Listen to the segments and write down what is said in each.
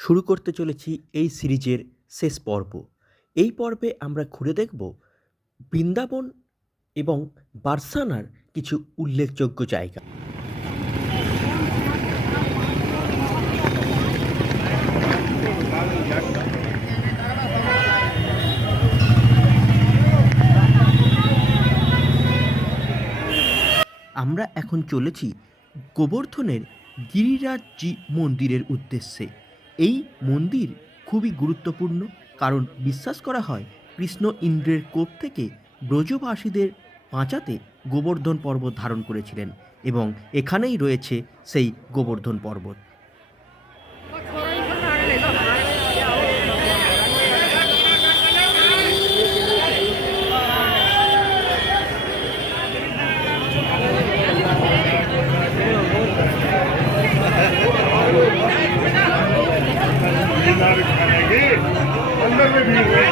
শুরু করতে চলেছি এই সিরিজের শেষ পর্ব। এই পর্বে আমরা ঘুরে দেখব বৃন্দাবন এবং বার্সানার কিছু উল্লেখযোগ্য জায়গা। আমরা এখন চলেছি গোবর্ধনের গিরিরাজজি মন্দিরের উদ্দেশ্যে। এই মন্দির খুবই গুরুত্বপূর্ণ, কারণ বিশ্বাস করা হয় কৃষ্ণ ইন্দ্রের কোপ থেকে ব্রজবাসীদের বাঁচাতে গোবর্ধন পর্বত ধারণ করেছিলেন, এবং এখানেই রয়েছে সেই গোবর্ধন পর্বত। अंदर में भीड़ है।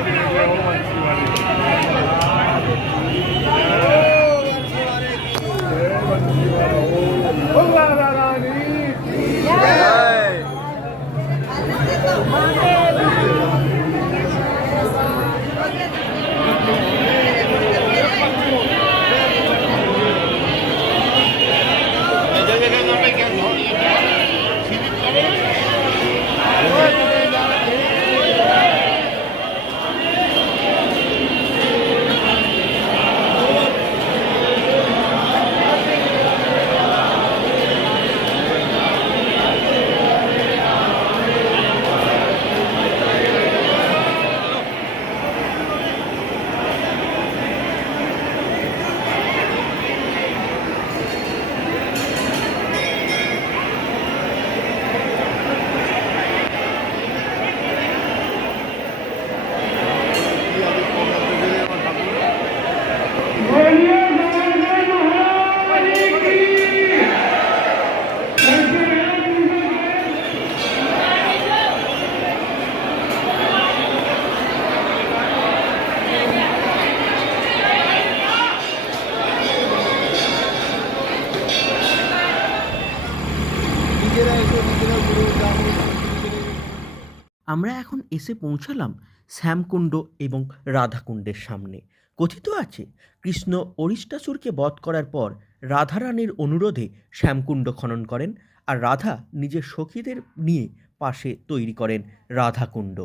আমরা এখন এসে পৌঁছালাম শ্যামকুণ্ড এবং রাধাকুণ্ডের সামনে। কথিত আছে কৃষ্ণ অরিষ্টাসুরকে বধ করার পর রাধারানীর অনুরোধে শ্যামকুণ্ড খনন করেন, আর রাধা নিজের সখীদের নিয়ে পাশে তৈরি করেন রাধাকুণ্ড।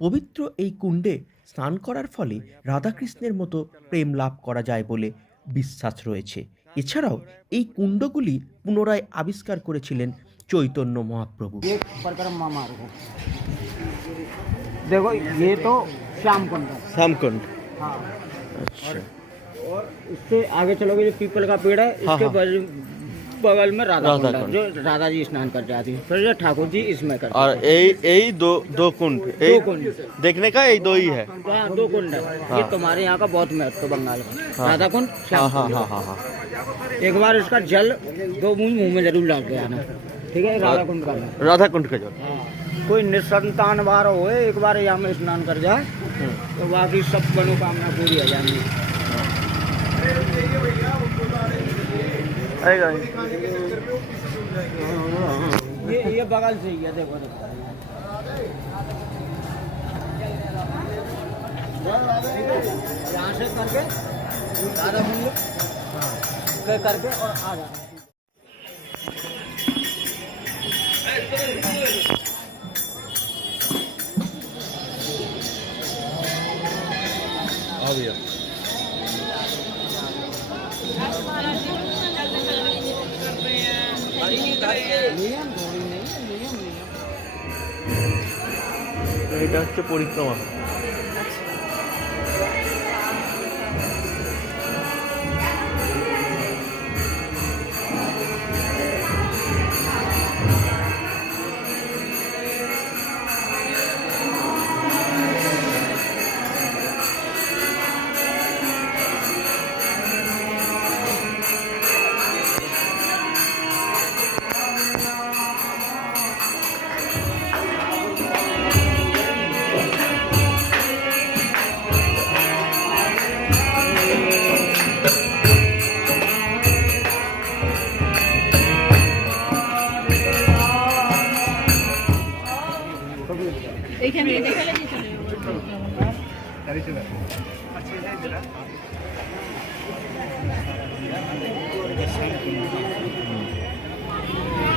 পবিত্র এই কুণ্ডে স্নান করার ফলে রাধাকৃষ্ণের মতো প্রেম লাভ করা যায় বলে বিশ্বাস রয়েছে। এছাড়াও এই কুণ্ডগুলি পুনরায় আবিষ্কার করেছিলেন चैतन्य महाप्रभु। परिक्रमा मार्ग देखो, ये तो श्यामकुंड है। श्यामकुंड, हाँ। अच्छा। और इससे आगे चलोगे जो पीपल का पेड़ है, इसके बगल में राधा कुंड है, जो राधा जी स्नान कर जाती है। फिर जो ठाकुर जी इसमें करते हैं। और यही दो कुंड देखने का यही दो ही है। हाँ, दो कुंड है। ये तुम्हारे यहाँ का बहुत महत्व बंगाल का राधा कुंड, श्याम कुंड। एक बार इसका जल 2 बूंद मुंह में जरूर डाल के आना, ठीक है। राधा कुंड का जल। कोई निसंतान बार हो, एक बार यहाँ में स्नान कर जाए तो बाकी सब मनोकामना पूरी हो जाएंगी। ये बगल से ही है, देखो यहाँ से करके राधा कुंड करके और आ जाना। এটা হচ্ছে পরিক্রমা। এইখানে দেখালে কি চলে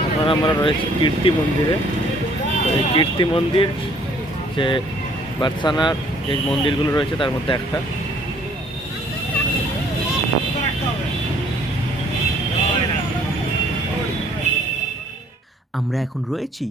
এখন আমরা রয়েছি কীর্তি মন্দিরে। তো এই কীর্তি মন্দির যে বার্সানার যে মন্দিরগুলো রয়েছে তার মধ্যে একটা। আমরা এখন রয়েছি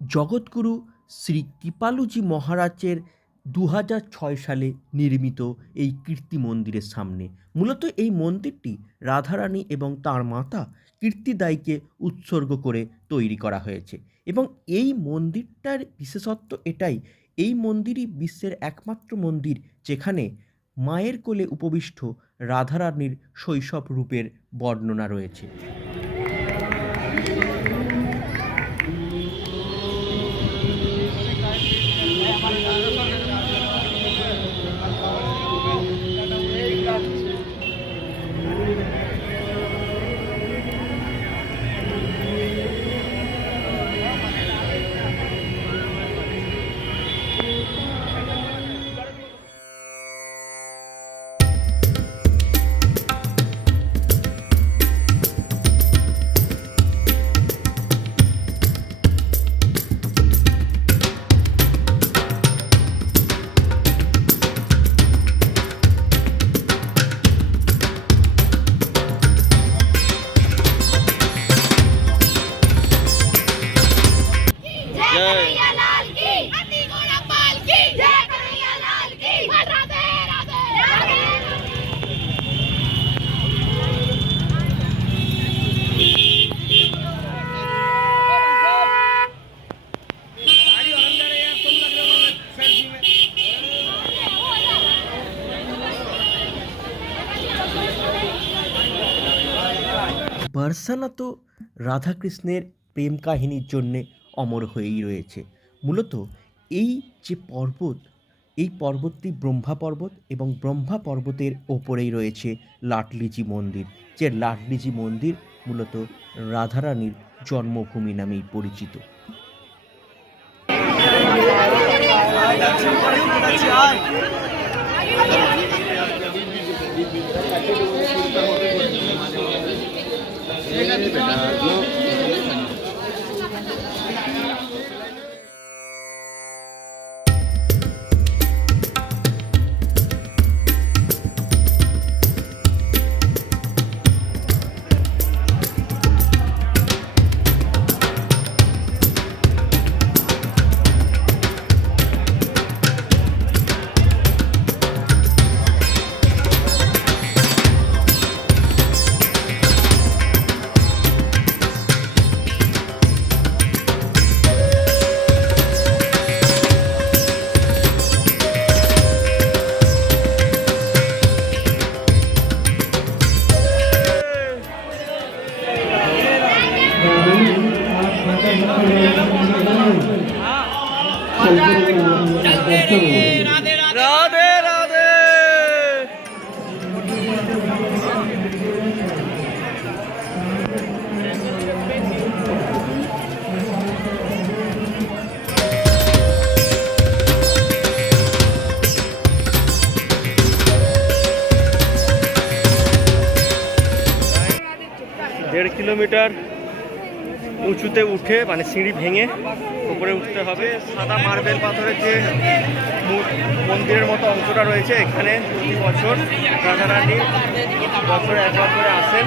জগৎগুরু শ্রী কৃপালুজি মহারাজের 2006 সালে নির্মিত এই কীর্তি মন্দিরের সামনে। মূলত এই মন্দিরটি রাধারানী এবং তার মাতা কীর্তিদাইকে উৎসর্গ করে তৈরি করা হয়েছে এবং এই মন্দিরটার বিশেষত্ব এটাই, এই মন্দিরই বিশ্বের একমাত্র মন্দির যেখানে মায়ের কোলে উপবিষ্ট রাধারানীর শৈশব রূপের বর্ণনা রয়েছে। বার্সানা তো রাধাকৃষ্ণের প্রেম কাহিনীর জন্যে অমর হয়েই রয়েছে। মূলত এই যে পর্বত, এই পর্বতটি ব্রহ্মা পর্বত এবং ব্রহ্মা পর্বতের ওপরেই রয়েছে লাটলিজি মন্দির, যে লাটলিজি মন্দির মূলত রাধারানীর জন্মভূমি নামেই পরিচিত। রাধে রাধে। দেড় কিলোমিটার উঁচুতে উঠে মানে সিঁড়ি ভেঙে উপরে উঠতে হবে। সাদা মার্বেল পাথরের যে মন্দিরের মতো অংশটা রয়েছে, এখানে প্রতি বছর রাধারানী বছরে একবার করে আসেন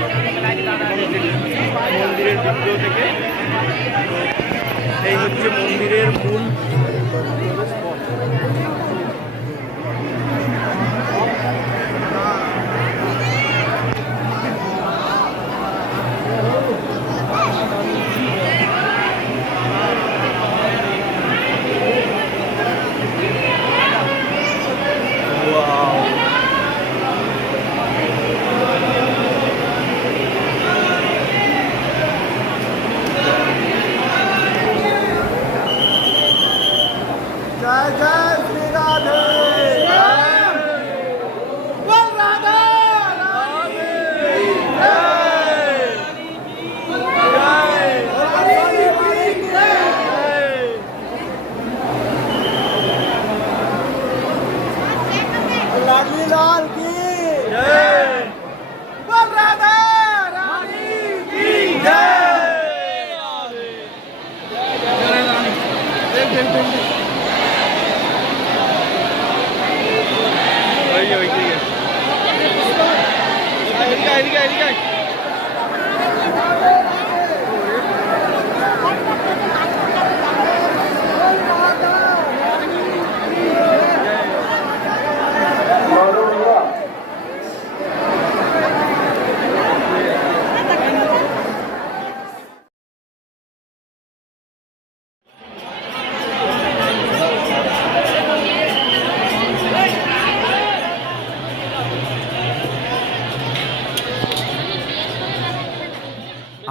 মন্দিরের ভিতর থেকে। এই হচ্ছে মন্দিরের মূল लाल की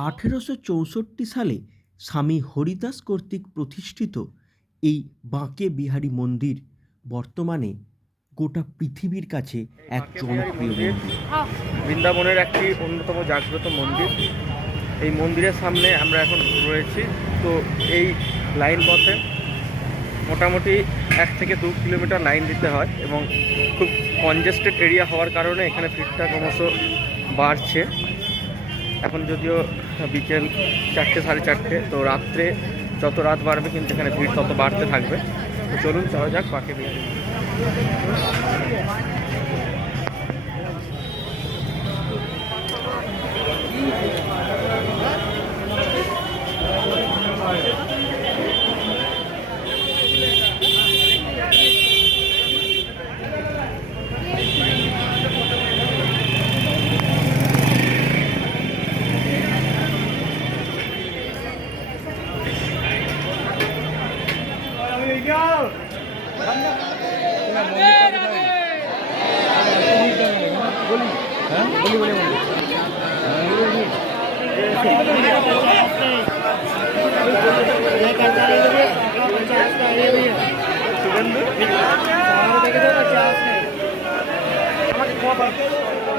আঠেরোশো চৌষট্টি সালে স্বামী হরিদাস কর্তৃক প্রতিষ্ঠিত এই বাঁকে বিহারী মন্দির বর্তমানে গোটা পৃথিবীর কাছে এক জনপ্রিয় মন্দির। বৃন্দাবনের একটি অন্যতম জাগ্রত মন্দির। এই মন্দিরের সামনে আমরা এখন রয়েছি। তো এই লাইন পথে মোটামুটি 1 থেকে 2 কিলোমিটার লাইন দিতে হয় এবং খুব কনজেস্টেড এরিয়া হওয়ার কারণে এখানে ভিড়টা ক্রমশ বাড়ছে। এখন যদিও বিকেল 4টে 4:30, তো রাত্রে যত রাত বাড়বে কিন্তু এখানে ভিড় তত বাড়তে থাকবে। তো চলুন যাওয়া যাক বাঁকে বিহারী।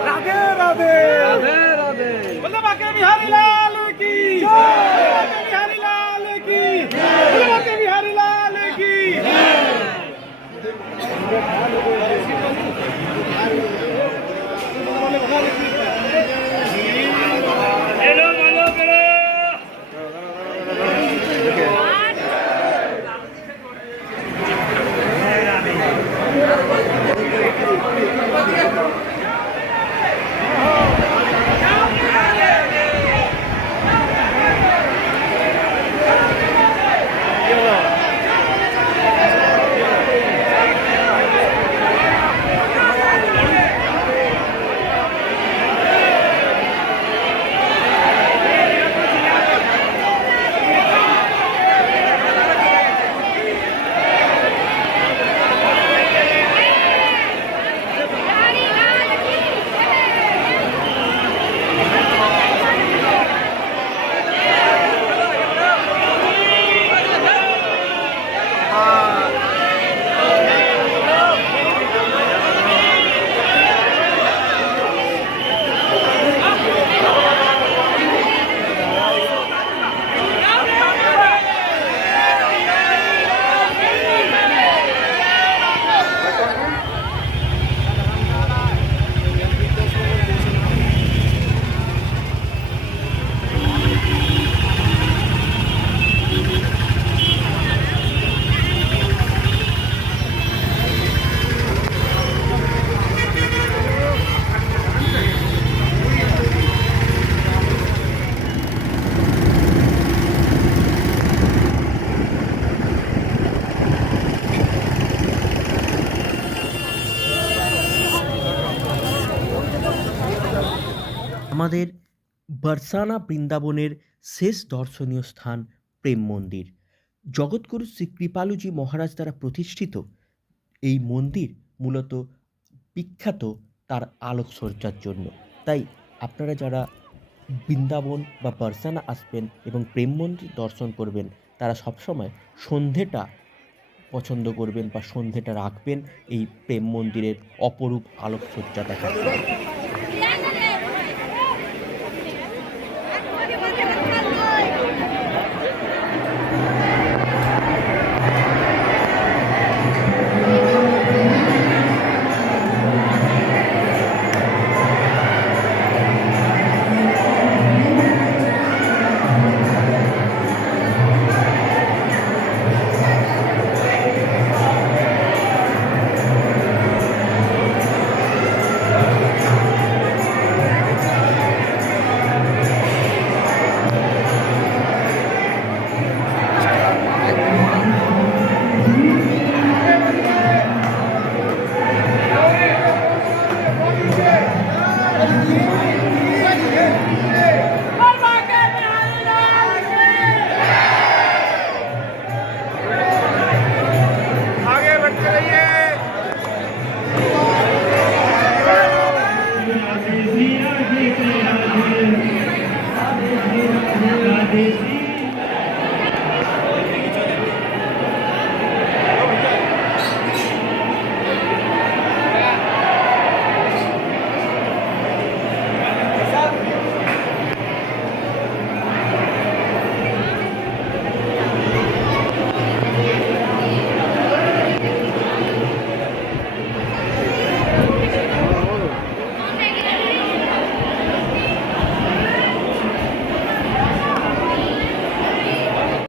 राधे राधे राधे राधे बोलो बांके बिहारी लाल की जय, बांके बिहारी लाल की जय, बोलो बांके बिहारी लाल की हेलो हेलो करो আমাদের বরসানা বৃন্দাবনের শেষ দর্শনীয় স্থান প্রেম মন্দির। জগৎগুরু শ্রী কৃপালুজি মহারাজ দ্বারা প্রতিষ্ঠিত এই মন্দির মূলত বিখ্যাত তার আলোকসজ্জার জন্য। তাই আপনারা যারা বৃন্দাবন বা বরসানা আসবেন এবং প্রেম মন্দির দর্শন করবেন, তারা সবসময় সন্ধেটা পছন্দ করবেন বা সন্ধেটা রাখবেন এই প্রেম মন্দিরের অপরূপ আলোকসজ্জা দেখার জন্য।